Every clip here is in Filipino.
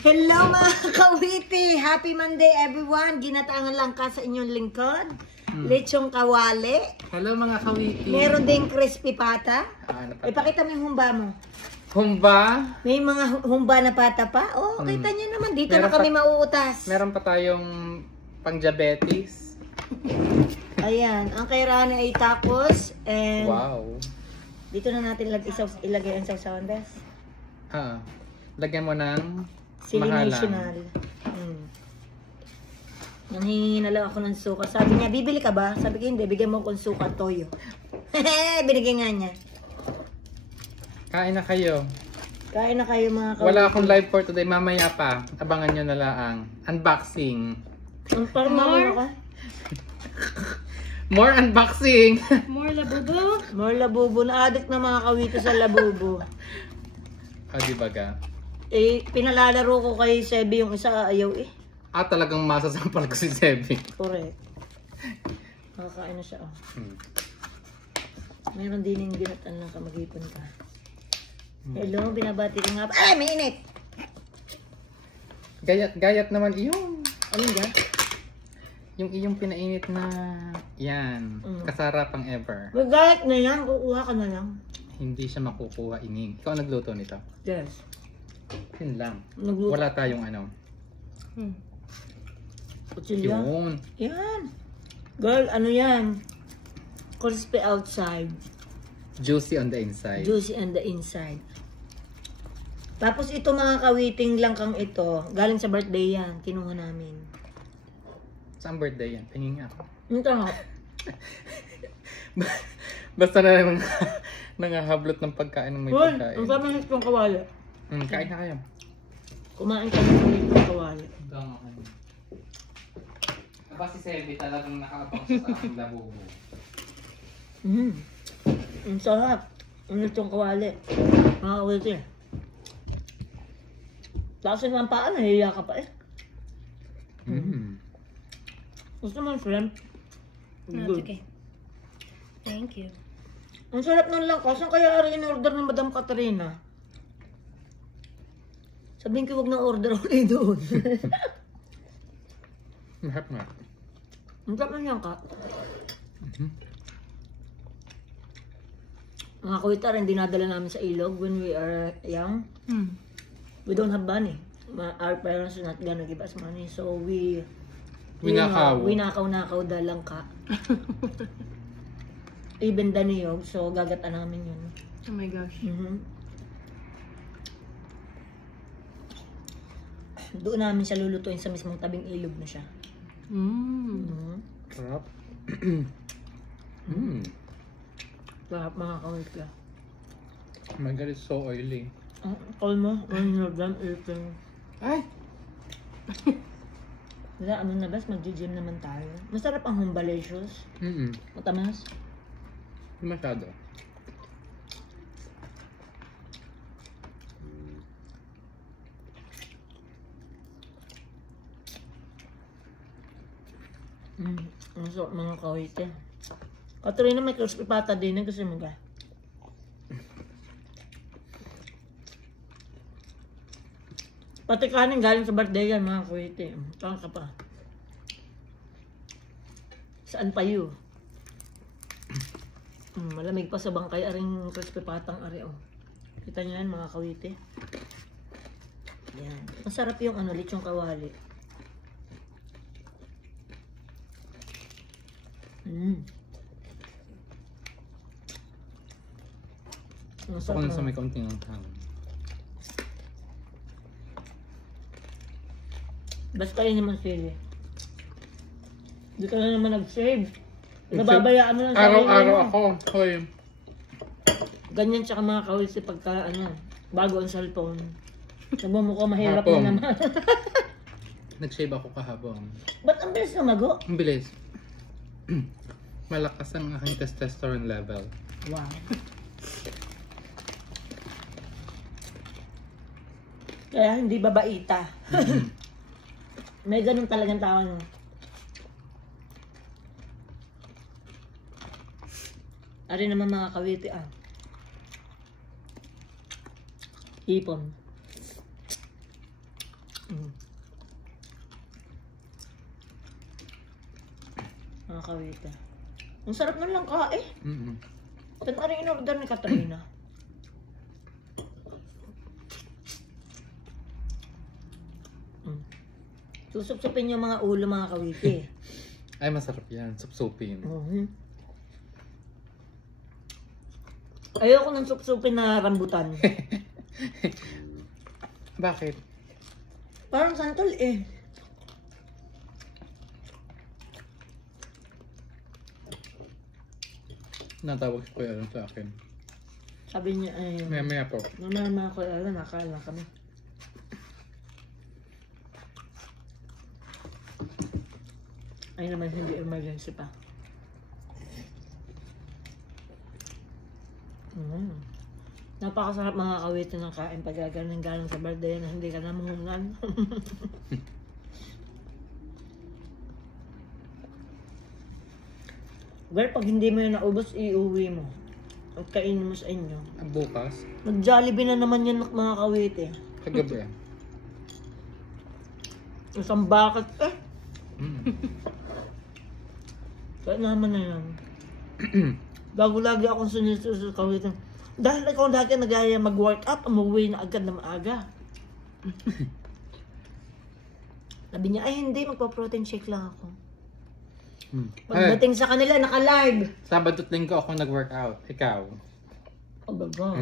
Hello mga kawiti! Happy Monday everyone! Ginatangan lang ka sa inyong lingkod. Lechong kawali. Hello mga kawiti! Meron ding crispy pata. Ipakita mo yung humba mo. Humba? May mga humba na pata pa. Oh, kita nyo naman. Dito meron na kami mauutas. Meron pa tayong pang-diabetes. Ayan. Ang kay Rana ay tacos. And wow! Dito na natin ilagay ang sausawan, Bes. Lagyan mo ng Sili National. Nanghihingi na lang ako ng suka. Sabi niya, bibili ka ba? Sabi ko, hindi. Bigyan mo akong suka, toyo. Binigyan nga niya. Kain na kayo. Kain na kayo mga kawiti. Wala akong live for today. Mamaya pa. Abangan nyo na lang. Unboxing. Ang parang mamaya ka? More unboxing! More labubo? More labubo. Na-addict na mga kawiti sa labubo. Di ba ga? Pinalalaro ko kay Sebi yung isa, ayaw eh. Talagang masasampal ko si Sebi. Correct. Nakakain na siya, oh. Meron din yung ginatan lang ka, mag-ipon ka. Hello, binabati ko nga. Ay, may init! Gayat naman iyong. Alin dyan? Yung iyong pinainit na yan. Kasarapang ever. Magayat na yan, kukuha ka na lang. Hindi siya makukuha ining. Ikaw ang nagluto nito? Yes. Yun lang. Nagluto. Wala tayong ano. Kutsilya. Yun. Yan. Girl, ano yan? Crispy outside. Juicy on the inside. Juicy on the inside. Tapos ito mga kawiting lang kang ito. Galing sa birthday yan. Kinuha namin. Saan birthday yan? Tingin nga. Ito nga. Basta na lang nangahablot ng pagkain ng may pagkain. Ang sabi nito yung kawali. Kain na kayo. Kumain ka ng nito yung kawali. Aba si Selby talagang nakaabang siya sa aking labubo. Ang sarap. Ang nito yung kawali. Mga kawali. Lakas naman paa, nahihiya ka pa eh. Gusto mo shrimp? No, it's okay. Thank you. Ang sarap nun lang. Saan kaya ari in-order ni Madam Katrina? Sabihin ko huwag na order ulit doon. Mahap nga. Ang sarap na niyan ka. Mga kuwitar, hindi nadala namin sa ilog when we are young. We don't have money. Our parents are not gonna give us money. So winakaw dalang ka. Even the niyog. So gagatan namin yun. Oh my gosh. Doon namin siya lulutuin sa mismong tabing ilog na siya. Sarap. Sarap mga kawitla. Oh my God, it's so oily. Call mo, when you're done eating. Ay! Wala, ano na bas, mag-gym naman tayo. Masarap ang humbalicious. Matamas. Masyado. So, mga kawite. Katrina, may crispy pata din kasi mga. Pati kanin galing sa birthday yan, mga kawite. Saan ka pa? Saan pa yun? Malamig pa sa bangkay aring crispy patang ari, oh. Kita niyo yan, mga kawite. Yan. Masarap yung ano, lechong kawali. Gusto ko na sa may kaunting ang tawag. Basta kayo naman sili. Hindi ka na naman nag-save. Nababayaan mo lang sa araw-araw ako. Hoy. Ganyan siya ka mga kawisi pagka ano, bago ang cellphone. Nagmumukha mahirap na naman. Nag-shave ako kahapon. Ba't ang bilis lumago? Ang bilis. Malakas ang aking testosterone level. Wow. Kaya hindi babaita. May ganun talagang tao nyo. Ari naman mga kawiti Hipon. mga kawita. Ang sarap ng langka eh. Saan na rin in-order ni Katrina? Susupsupin yung mga ulo mga kawiti. Ay, masarap yan. Supsupin. Ayoko ng supsupin na rambutan. Bakit? Parang santol eh. Natawag ko yan sa akin. Sabi niya ay... Maya po. Mamaya ko nakaala kami. Ay naman hindi emergency pa. Napakasarap mga kawitin ng kain pag galing sa birthday na hindi ka namungunan. Well, pag hindi mo yun naubos, iuwi mo. At kainin mo sa inyo. Bukas? Nag-Jollibee na naman yan mga kawitin. Kagabi. Isang bucket eh. Kaya naman na yan. Bago lagi akong sunod-sunod sa kawitin. Dahil ikaw dati nagaya mag-workout, umuwi na agad na maaga. Sabi niya, ay hindi, magpa-protein shake lang ako. Pagdating sa kanila, naka-live. Sabado at linggo ako nag-workout. Ikaw? Oh, baga.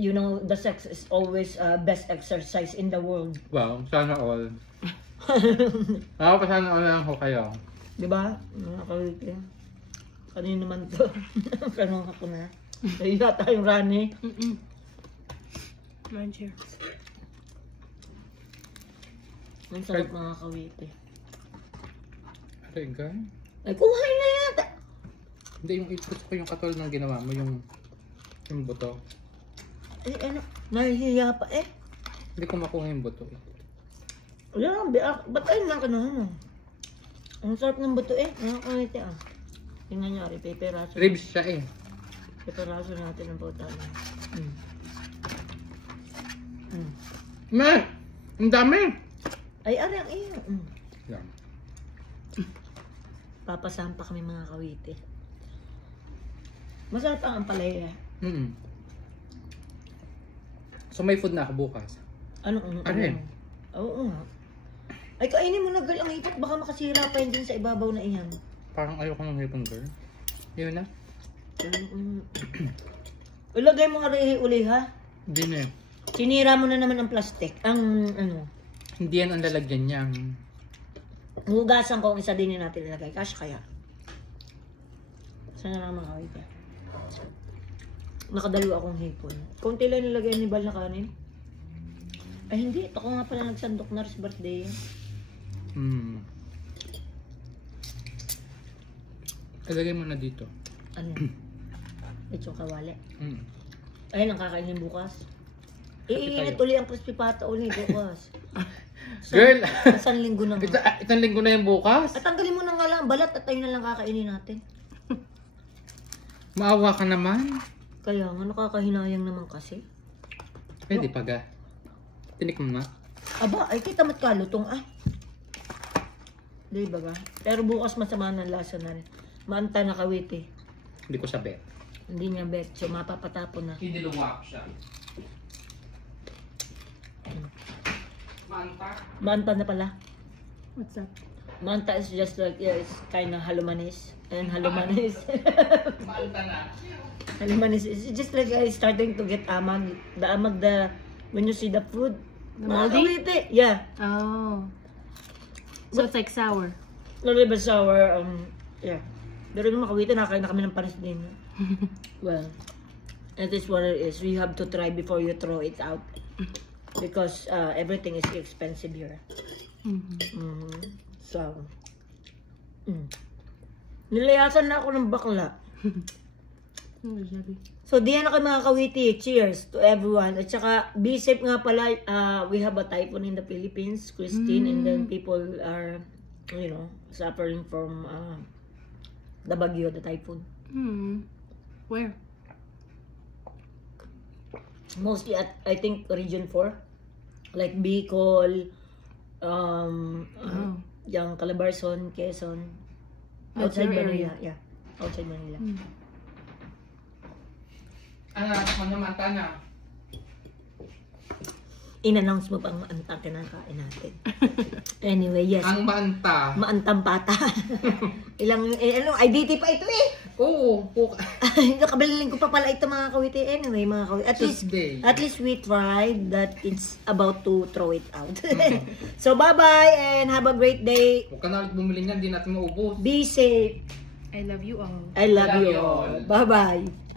You know, the sex is always best exercise in the world. Wow, sana all. Ako pa sana all lang ko kayo. Diba? Nakakawiti. Kanino naman to? Kanong ako na. Ay, yata yung rani. Manager. Ang sarap mga kawiti. Aray, guy. Ay, kuhain na yata. Hindi, yung gusto ko yung katulad ng ginawa mo, yung buto. Ay, ano? Nahihiya pa eh. Hindi ko makuha yung buto. Wala, ba't ayun lang ka na ano? Ang sarap ng buto eh. Mga kawiti ah. Tingnan niyo, peperaso. Ribs siya eh. Peperaso natin ng buto. Ma! Ang dami! Ay, ari ang iyo. Yan. Papasampa kami mga kawiti. Masarap ang ampalaya. So may food na ako bukas. Ano? Oo nga. Ay, kainin mo na girl ang hipot. Baka makasira pa yun din sa ibabaw na iyan. Parang ayoko ng hipon, girl. Yun na. Ilagay mo nga rin uli ha. Hindi na eh. Sinira mo na naman ang plastic. Ang ano. Hindi yan ang lalagyan niya. Hugasan ko ang isa din natin ilagay. Cash kaya. Sana lang mga kawita. Nakadalo akong hipon. Kunti lang nilagay ni Bal na kanin. Ay hindi. Ito ko nga pala nagsandok na rin sa birthday. Ilagay mo na dito. Ano? Ito kawali. Ay, nang kakainin bukas. Iinit uli ang crispy pata uli bukas. Girl! Isang linggo na nga. Itang linggo na yung bukas. At tanggalin mo na nga lang balat at tayo na lang kakainin natin. Maawa ka naman. Kaya nga, nakakahinayang naman kasi. Pwede pa ga. Tinik mo na. Aba, ay kita mat kalutong ay. Di ba ga? Pero bukas masama ng lasa na rin. Maanta na kawiti. Hindi ko sabi. Hindi niya bet. So mapapatapon na. Hindi luwak siya. Manta? Maanta na pala. What's that? Manta is just like, yeah, it's kind of halumanis. And halumanis. Manta na. Halumanis is just like starting to get amag. The amag, when you see the food. The moldy? Kawiti. Yeah. Oh. So it's like sour. A little bit sour. Yeah. Pero nung makawiti, nakakain na kami ng panis din. Well, it is what it is. You have to try before you throw it out. Because everything is expensive here. So, nilayasan na ako ng bakla. So, diyan na kayo mga kawiti. Cheers to everyone. At saka, be safe nga pala. We have a typhoon in the Philippines, Christine, and then people are, you know, suffering from the bagyo, the typhoon. Where? Mostly at, I think, Region 4. Like Bicol, yung Calabarzon, Quezon. That's Outside your Manila. area. Yeah. Outside Manila. Ano naman na? In-announce mo pang maantang kinakain natin. Anyway, yes. Ang maanta. Maantang pata. IDT pa ito eh. Oo. Nakabaliling ko pa pala ito mga kawiti. Anyway, mga kawiti. Tuesday. At least we tried that it's about to throw it out. So, bye-bye and have a great day. Huwag ka na ulit bumili niyan, di natin maubos. Be safe. I love you all. I love you all. Bye-bye.